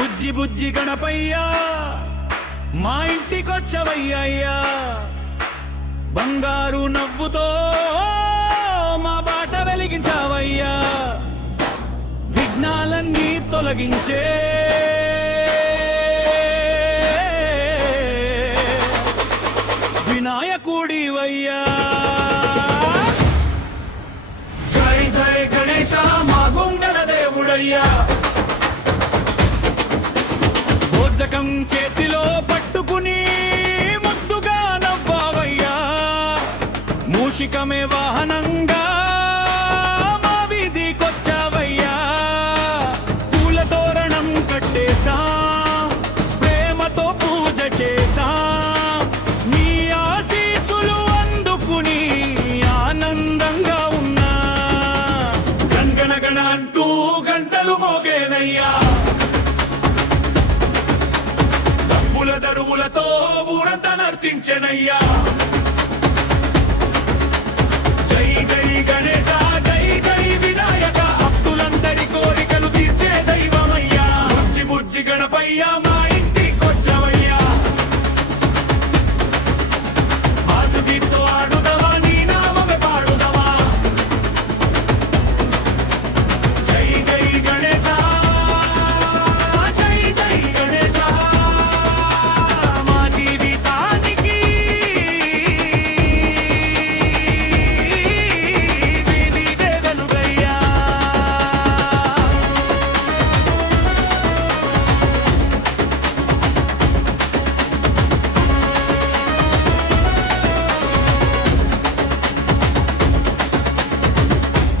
బుజ్జి బుజ్జి గణపయ్యా మా ఇంటికొచ్చవయ్యా, బంగారు నవ్వుతో మా బాట వెలిగించావయ్యా, విఘ్నాలన్నీ తొలగించే వినాయకుడివయ్యా. జై జై గణేశ మా గుండెల దేవుడయ్యా, భోజకం చేతిలో పట్టుకుని ముద్దుగా నవ్వావయ్యా, మూషికమే వాహనంగా మా వీధికొచ్చావయ్యా, పూల తోరణం కట్టేశాం, ప్రేమతో పూజ చేశాం, నీ ఆశీస్సులు అందుకుని ఆనందంగా ఉన్నా. గణగణ అంటూ గంటలు మోగేనయ్యా, దరువులతో ఊరంతా నర్తించెనయ్యా. జై జై గణేశ జై జై వినాయక, భక్తులందరి కోరికలు తీర్చే దైవమయ్యా, బుజ్జి బుజ్జి గణపయ్యా మా ఇంటికొచ్చవయ్యా, ఆసుబీతో ఆడుదవా నీ నామమే పాడుదవా. జై జై గణేశ జై జై గణేశ,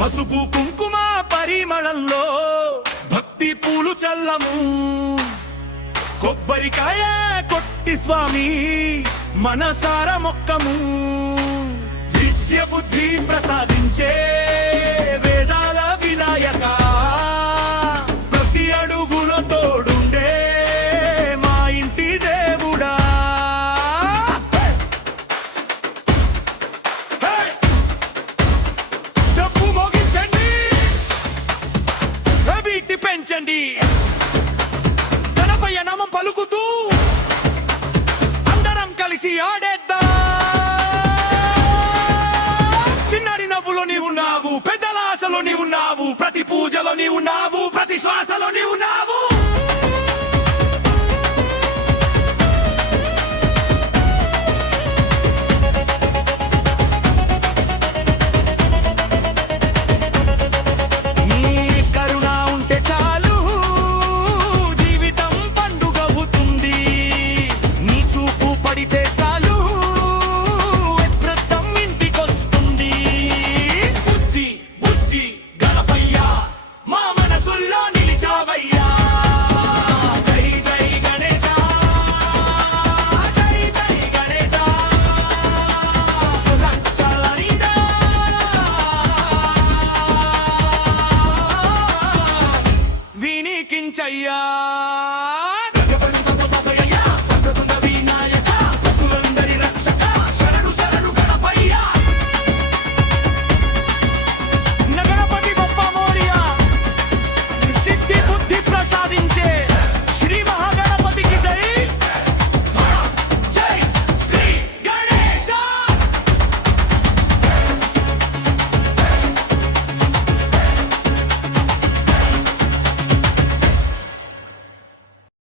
పసుపు కుంకుమ పరిమళంలో భక్తి పూలు చల్లము, కొబ్బరికాయ కొట్టి స్వామి మనసార మొక్కము, విద్య బుద్ధి ప్రసాదించే వేదాల వినాయక, ప్రతి అడుగులో తోడుండే మా ఇంటి దేవుడా. డబ్బు మోగించండి, వీటి పెంచండి, గణపయ్య నామం పలుకుతూ అందరం కలిసి ఆడేద్దాం. చిన్నారి నవ్వులో నీవు ఉన్నావు, పెద్దల ఆశలో నీవు ఉన్నావు, ప్రతి పూజలో నీవు ఉన్నావు, ప్రతి శ్వాసలో నీవు ఉన్నావు.